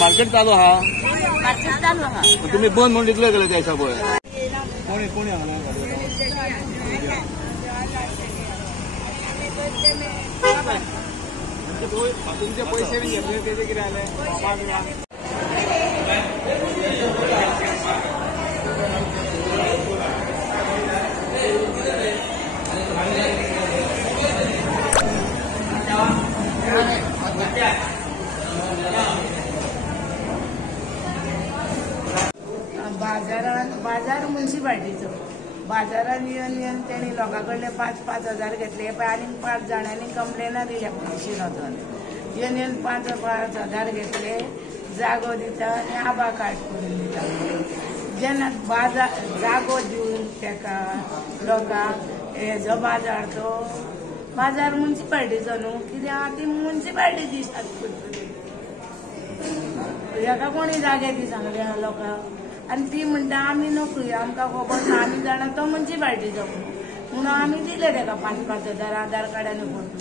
market चालू हा तुम्ही बंद म्हणून लिखले गेले त्या हिशोबावर कोणी तुमचे पैसे घेतले त्याचे किती आले बाजार म्युन्सिपाल्टीचो बाजारात येवन त्यांनी लोकांकडले 5-5 हजार घेतले आणि 5 जाणांनी कंप्लेना दिल्या पुलिशेन वचून येवन 5-5 हजार घेतले जागो दिता आनी आबा कार्ड करून दिता जेन्ना बाजार जागो दिवन तेका लोकांक हेजो बाजार तो बाजार म्युन्सिपाल्टीचो न्हू कित्याक ती म्युन्सिपाल्टी दिशात करतली हेका कोणी जागे दी सांगले लोकांक आणि ती म्हणटा आम्ही नोकरी आमकां खबर ना आमी जाणा तो म्युन्सिपाल्टीचो म्हणून आमी दिले तेका 5-5 हजार आधार कार्डान फोटो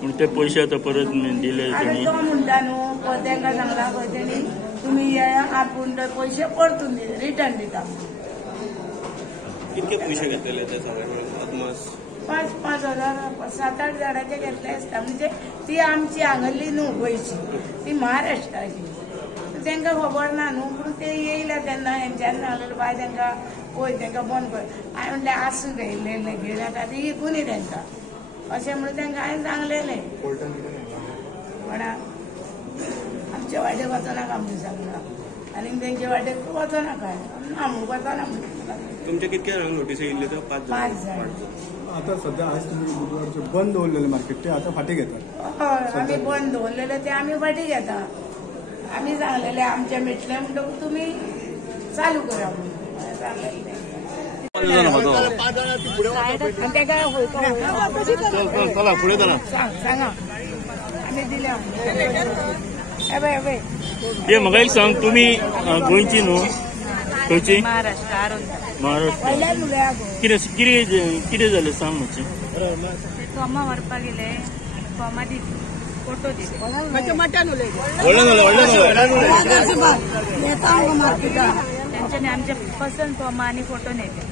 पूण ते पयशे आतां परत दिले आतां तो म्हणटा न्हू तेंकां सांगला खंय तेणी तुमी येया आपूण ते पयशे परतून रिटर्न दिता कितके पयशे घेतलेले ते अदमास 5-5 हजार 7-8 जाणांचे घेतले आसता म्हणजे ती आमची हांगल्ली न्हू गोंयची ती महाराष्ट्राची तेंका खबर ना न्हू पूण ते येयल्या तेन्ना हेंच्यान सांगलें बाय तेंका पळय तेंका बंद कर हांवें म्हणलें आसूं घेयले घेवन आतां ती विकूनी तेंका अशें म्हणून तेंका हांवें सांगलेलें कोणाक आमचे वाटेक वचनाका म्हणून सांगला आनी तेंचे वाटेक वचनाका ना म्हणून वचना म्हणून तुमचे कितके जाणांक नोटीस येयल्ले तो 5 जाण आता सध्या आज तुम्ही बुधवारचे बंद दवरलेले मार्केट ते आता फाटी घेतात हय आमी बंद दवरलेले ते आमी फाटी घेता आम्ही सांगलेले आमच्या मिटले म्हणटकूच तुम्ही चालू करा म्हणून सांगलेले सांगा आम्ही दिल्या ते म्हाका एक सांग तुम्ही गोंयची न्हू खंयची महाराष्ट्र कितें जालें सांग मातशें फॉर्मा व्हरपाक गेले फॉर्मा दिली फोटो दिले त्यांच्यानी आमच्या पसंत फॉर्मा आणि फोटो नेले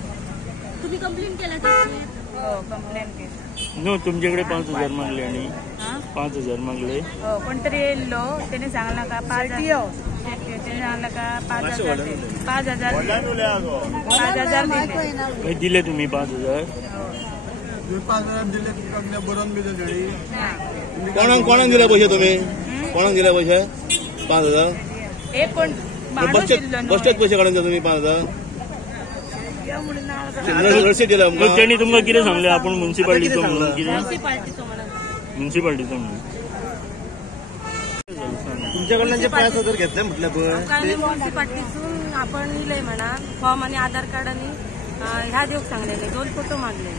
तुम्ही कंप्लेंट केला हो कंप्लेंट केली नो तुमच्याकडे 5,000 मागले आणि 5,000 मागले कोणतरी येयल्लो त्याने सांगला का 5,000 त्याने सांगला का 5,000 दिले तुम्ही 5,000 कोणाक दिले पैसे तुम्ही कोणाक दिले पैसे 5,000 बसच्याच पैसे काढून द्या तुम्ही 5,000 त्यांनी तुमका कितें सांगले आपण म्युन्सिपाल्टीचो म्हणून म्युन्सिपाल्टीचो म्हणून तुमच्याकडल्यान जे 5,000 घेतले म्हटलं म्युन्सिपाल्टीसून आपण इलय म्हणा फॉर्म आणि आधार कार्ड आणि ह्या देऊक सांगलेले 2 फोटो मागले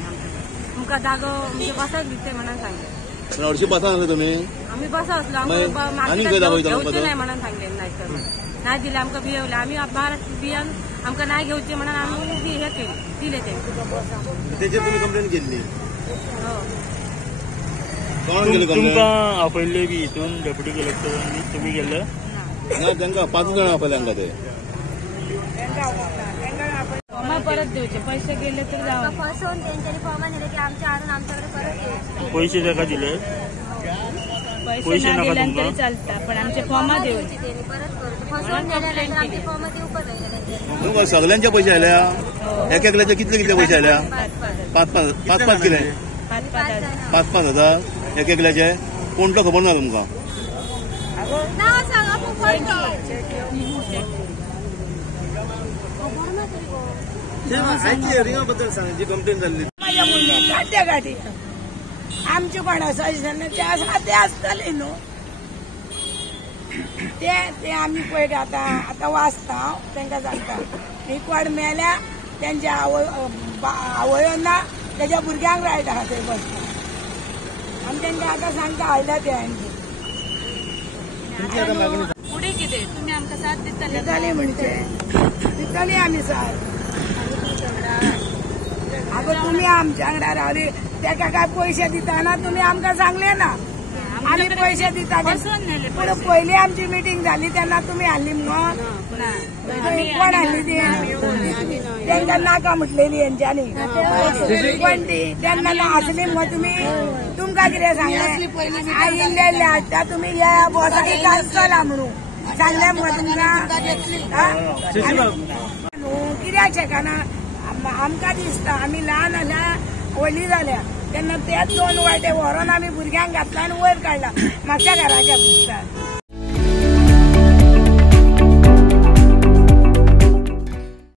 तुमका जागो म्हणजे बसाक दिसते म्हणून सांगले हरशी बसा सांगले तुम्ही आम्ही बसा असलो नाही म्हणून सांगले नाही दिले आमकां भियवले आम्ही महाराष्ट्र बियान आमकां नाही घेवचे म्हणून आम्ही हे केले दिले त्याची तुम्ही कंप्लेंट केली तुमकां आपयल्ले बी हितून डेप्युटी कलेक्टर तुम्ही गेले ना त्यांना 5 जाण आपयले तांकां ते फॉर्मा परत देवचे पैसे गेले तर जाऊ फसवून त्यांच्यानी फॉर्मा नेले की आमच्याकडे परत पैसे ताका दिले पैसे नाही दिले तरी चालता पण आमचे फॉर्मा देवचे परत फसवून नेल्यानंतर आमचे फॉर्मा देऊ तुमकां सगळ्यांचे पैसे आल्या एक-एकल्याचे कितले पैसे आल्या 5-5 किले 5,000 एक-एकल्याचे कोण तो खबर ना तुमकां बद्दल सांग जी कंप्लेंट झाली माझ्या मुलीने गाडी आमचे कोणा सजेशन ते आसतले न्हू ते आम्ही पळय आता वाचता तांकां सांगता ही कोण मेल्या त्यांच्या आवयो ना त्याच्या भुरग्यांक रायट आहा थंय बसता आमी तांकां आतां सांगता आयल्या ते फुडें कितें तुमी आमकां साथ दितली म्हणजे दितली आमी साथ आगो तुम्ही आमच्या वांगडा रावली तेका काय पैसे दिताना तुम्ही आमकां सांगले ना आम्ही पैसे दिता पण पहिली आमची मीटिंग झाली तेन्ना तुम्ही हाडली मग कोण हाडली ती त्यांना नाका म्हटलेली यांच्यानी पण ती त्यांना असली मग तुम्ही तुमका कितें सांगले आयिल्ले हाडटा तुम्ही या बॉसाची कांच चला म्हणून सांगले मग तुमकां कित्याक शेकाना आमकां दिसता आमी ल्हान आल्या व्हडली जाल्या तेन्ना तेच 2 वाटे व्हरोन आमी भुरग्यांक घातला आनी वयर काडला म्हाज्या घराच्या दिसता